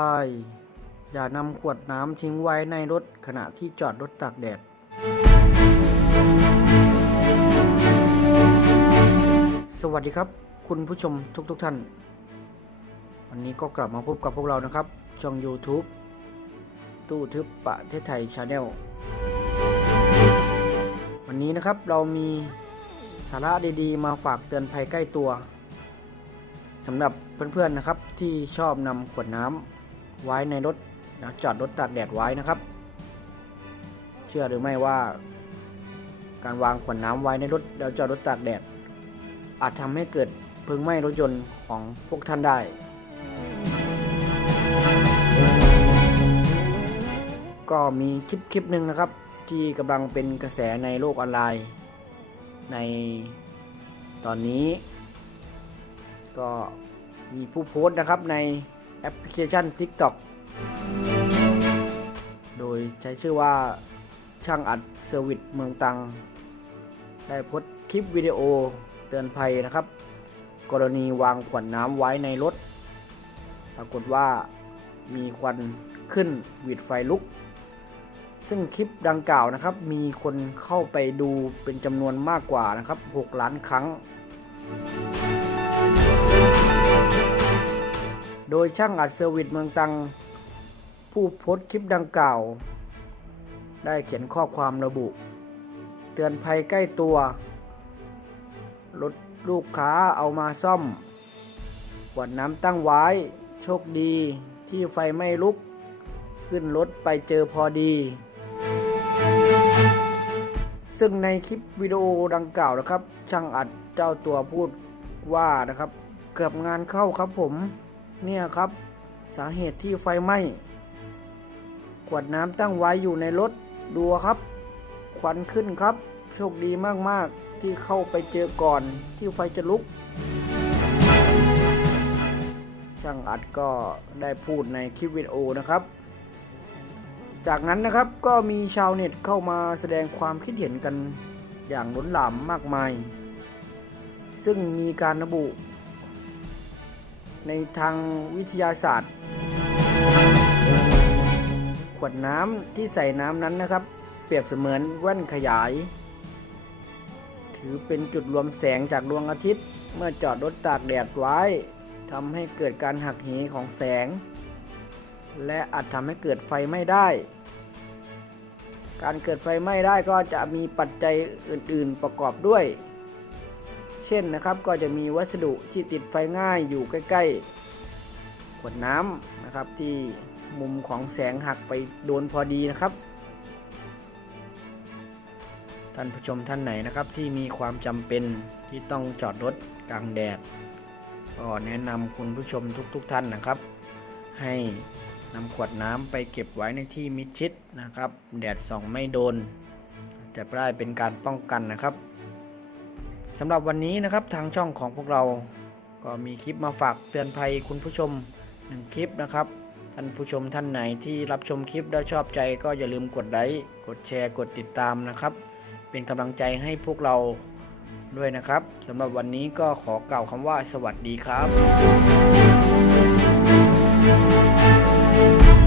ราย อย่านำขวดน้ำทิ้งไว้ในรถขณะที่จอดรถตากแดด สวัสดีครับ คุณผู้ชมทุกๆทท่าน วันนี้ก็กลับมาพบกับพวกเรานะครับ ช่อง YouTube ตู้ทึบประเทศไทยชาแนลวันนี้นะครับเรามีสาระดีๆ มาฝากเตือนภัยใกล้ตัวสำหรับเพื่อนๆนะครับที่ชอบนำขวดน้ำ ไว้ในรถนะจอดรถตากแดดไว้นะครับ เชื่อหรือไม่ว่า การวางขวดน้ำไว้ในรถแล้วจอดรถตากแดด อาจทำให้เกิดเพลิงไหม้รถยนต์ของพวกท่านได้ ก็มีคลิปคลิปหนึ่งนะครับ ที่กำลังเป็นกระแสในโลกออนไลน์ ในตอนนี้ ก็มีผู้โพสต์นะครับใน แอปพลิเคชัน TikTok โดยใช้ชื่อว่าช่างอัดเซอร์วิสเมืองตัง ได้โพสต์คลิปวิดีโอเตือนภัยนะครับ กรณีวางขวดน้ำไว้ในรถ ปรากฏว่ามีควันขึ้นหวีดไฟลุก ซึ่งคลิปดังกล่าวนะครับ มีคนเข้าไปดูเป็นจำนวนมากกว่านะครับ 6 ล้านครั้ง ยช่างอัดเซอร์วิสเมืองตัง ผู้โพสต์คลิปดังกล่าว ได้เขียนข้อความระบุ เตือนภัยใกล้ตัว รถลูกค้าเอามาซ่อมขวดน้ำตั้งไว้ โชคดีที่ไฟไม่ลุก ขึ้นรถไปเจอพอดี ซึ่งในคลิปวิดีโอดังกล่าวนะครับ ช่างอัดเจ้าตัวพูดว่านะครับ เกือบงานเข้าครับผม เนี่ยครับสาเหตุที่ไฟไหม้ขวดน้ำตั้งไว้อยู่ในรถดูครับ ควันขึ้นครับ โชคดีมากๆ ที่เข้าไปเจอก่อนที่ไฟจะลุก ช่างอัดก็ได้พูดในคลิปวิดีโอนะครับ จากนั้นนะครับก็มีชาวเน็ตเข้ามาแสดงความคิดเห็นกันอย่างล้นหลามมากมาย ซึ่งมีการระบุ ในทางวิทยาศาสตร์ ขวดน้ำที่ใส่น้ำนั้นนะครับ เปรียบเสมือนแว่นขยาย ถือเป็นจุดรวมแสงจากดวงอาทิตย์ เมื่อจอดรถตากแดดไว้ทำให้เกิดการหักเหของแสง และอาจทำให้เกิดไฟไหม้ได้ การเกิดไฟไหม้ได้ก็จะมีปัจจัยอื่น ๆประกอบด้วย เช่นนะครับ ก็จะมีวัสดุที่ติดไฟง่ายอยู่ใกล้ๆขวดน้ำนะครับที่มุมของแสงหักไปโดนพอดีนะครับ ท่านผู้ชมท่านไหนนะครับที่มีความจำเป็นที่ต้องจอดรถกลางแดดก็แนะนำคุณผู้ชมทุกๆทท่านนะครับ ให้นำขวดน้ำไปเก็บไว้ในที่มิดชิดนะครับ แดดส่องไม่โดน จะได้เป็นการป้องกันนะครับ สำหรับวันนี้นะครับทางช่องของพวกเรา ก็มีคลิปมาฝากเตือนภัยคุณผู้ชมหนึ่งคลิปนะครับ ท่านผู้ชมท่านไหนที่รับชมคลิปแล้วชอบใจก็อย่าลืมกดไลค์กดแชร์กดติดตามนะครับ เป็นกำลังใจให้พวกเราด้วยนะครับสำหรับวันนี้ก็ขอกล่าวคำว่าสวัสดีครับ